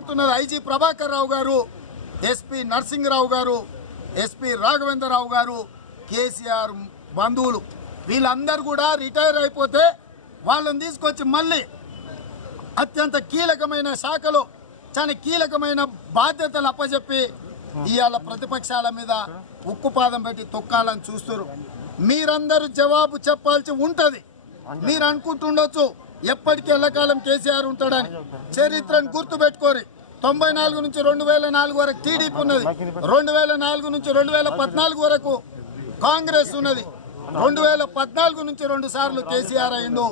పడుతున్నది ఐజీ ప్రభాకర్ రావు గారు ఎస్పీ నరసింహరావు గారు ఎస్పీ రాఘవేంద్రరావు గారు కేసీఆర్ బంధువులు. వీళ్ళందరూ కూడా రిటైర్ అయిపోతే వాళ్ళని తీసుకొచ్చి మళ్ళీ అత్యంత కీలకమైన శాఖలో చాలా కీలకమైన బాధ్యతలు అప్పచెప్పి ఇవాళ ప్రతిపక్షాల మీద ఉక్కుపాదం పెట్టి తొక్కాలని చూస్తున్నారు. మీరందరూ జవాబు చెప్పాల్సి ఉంటుంది. మీరు అనుకుంటుండొచ్చు. ఎప్పటికీ ఎల్లకాలం కేసీఆర్ ఉంటాడని చరిత్రను గుర్తుపెట్టుకోరి. తొంభై నాలుగు నుంచి రెండు వేల నాలుగు వరకు టీడీపీ ఉన్నది. రెండు వేల నాలుగు నుంచి రెండు వేల పద్నాలుగు వరకు కాంగ్రెస్ ఉన్నది. రెండు వేల పద్నాలుగు నుంచి రెండు సార్లు కేసీఆర్ అయిండు.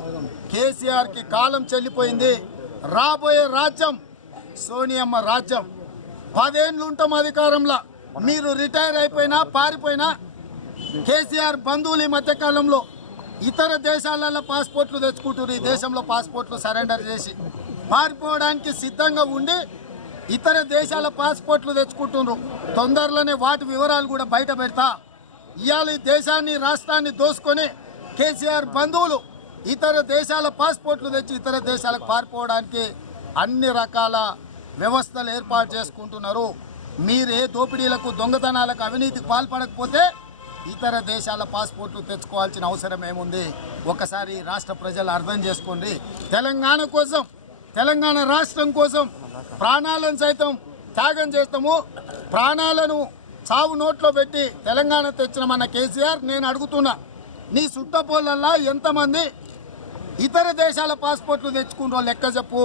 కేసీఆర్కి కాలం చెల్లిపోయింది. రాబోయే రాజ్యం సోనియమ్మ రాజ్యం. పదేళ్ళు ఉంటాం అధికారంలో. మీరు రిటైర్ అయిపోయినా పారిపోయినా కేసీఆర్ బంధువులు ఈ మధ్యకాలంలో ఇతర దేశాలలో పాస్పోర్ట్లు తెచ్చుకుంటారు ఈ దేశంలో పాస్పోర్ట్లు సరెండర్ చేసి పారిపోవడానికి సిద్ధంగా ఉండి ఇతర దేశాల పాస్పోర్ట్లు తెచ్చుకుంటున్నారు తొందరలోనే వాటి వివరాలు కూడా బయట పెడతా. ఇవాళ ఈ దేశాన్ని రాష్ట్రాన్ని దోసుకొని కేసీఆర్ బంధువులు ఇతర దేశాల పాస్పోర్ట్లు తెచ్చి ఇతర దేశాలకు పారిపోవడానికి అన్ని రకాల వ్యవస్థలు ఏర్పాటు చేసుకుంటున్నారు. మీరు ఏ దోపిడీలకు దొంగతనాలకు అవినీతికి పాల్పడకపోతే ఇతర దేశాల పాస్పోర్ట్లు తెచ్చుకోవాల్సిన అవసరం ఏముంది? ఒకసారి రాష్ట్ర ప్రజలు అర్థం చేసుకోండి. తెలంగాణ కోసం తెలంగాణ రాష్ట్రం కోసం ప్రాణాలను సైతం త్యాగం చేస్తాము. ప్రాణాలను చావు నోట్లో పెట్టి తెలంగాణ తెచ్చినమన్న కేసీఆర్ నేను అడుగుతున్నా. నీ సుట్టపోలల్లా ఎంతమంది ఇతర దేశాల పాస్పోర్ట్లు తెచ్చుకుంటూ లెక్క చెప్పు.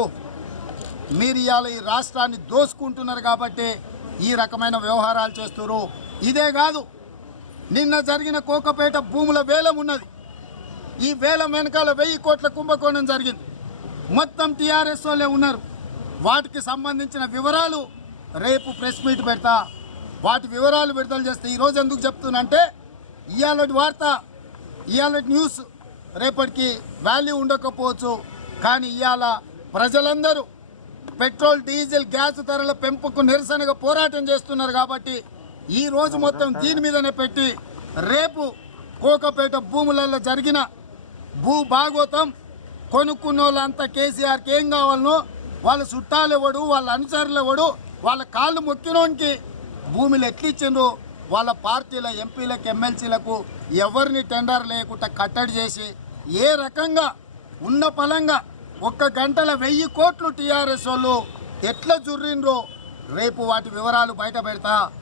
మీరు ఇవాళ ఈ రాష్ట్రాన్ని దోసుకుంటున్నారు కాబట్టి ఈ రకమైన వ్యవహారాలు చేస్తున్నారు ఇదే కాదు నిన్న జరిగిన కోకపేట భూముల వేలం ఉన్నది. ఈ వేలం వెనకాల వెయ్యి కోట్ల కుంభకోణం జరిగింది. మొత్తం టీఆర్ఎస్ వాళ్ళే ఉన్నారు. వాటికి సంబంధించిన వివరాలు రేపు ప్రెస్ మీట్ పెడతా. వాటి వివరాలు విడుదల చేస్తే ఈరోజు ఎందుకు చెప్తున్నంటే ఇవాళ వార్త ఇవాళ న్యూస్ రేపటికి వాల్యూ ఉండకపోవచ్చు. కానీ ఇవాళ ప్రజలందరూ పెట్రోల్ డీజిల్ గ్యాస్ ధరల పెంపుకు నిరసనగా పోరాటం చేస్తున్నారు కాబట్టి ఈ రోజు మొత్తం దీని మీదనే పెట్టి రేపు కోకపేట భూములలో జరిగిన భూ భాగవతం కొనుక్కున్న వాళ్ళంతా కేసీఆర్కి ఏం కావాలనో వాళ్ళ చుట్టాలు ఎవడు వాళ్ళ అనుచరులు ఎవడు వాళ్ళ కాళ్ళు మొక్కినోనికి భూములు ఎట్లిచ్చిండ్రు? వాళ్ళ పార్టీల ఎంపీలకు ఎమ్మెల్సీలకు ఎవరిని టెండర్ లేకుండా కట్టడి చేసి ఏ రకంగా ఉన్న పలంగా ఒక్క గంటల వెయ్యి కోట్లు టీఆర్ఎస్ వాళ్ళు ఎట్లా జుర్రిండ్రో? రేపు వాటి వివరాలు బయట పెడతా.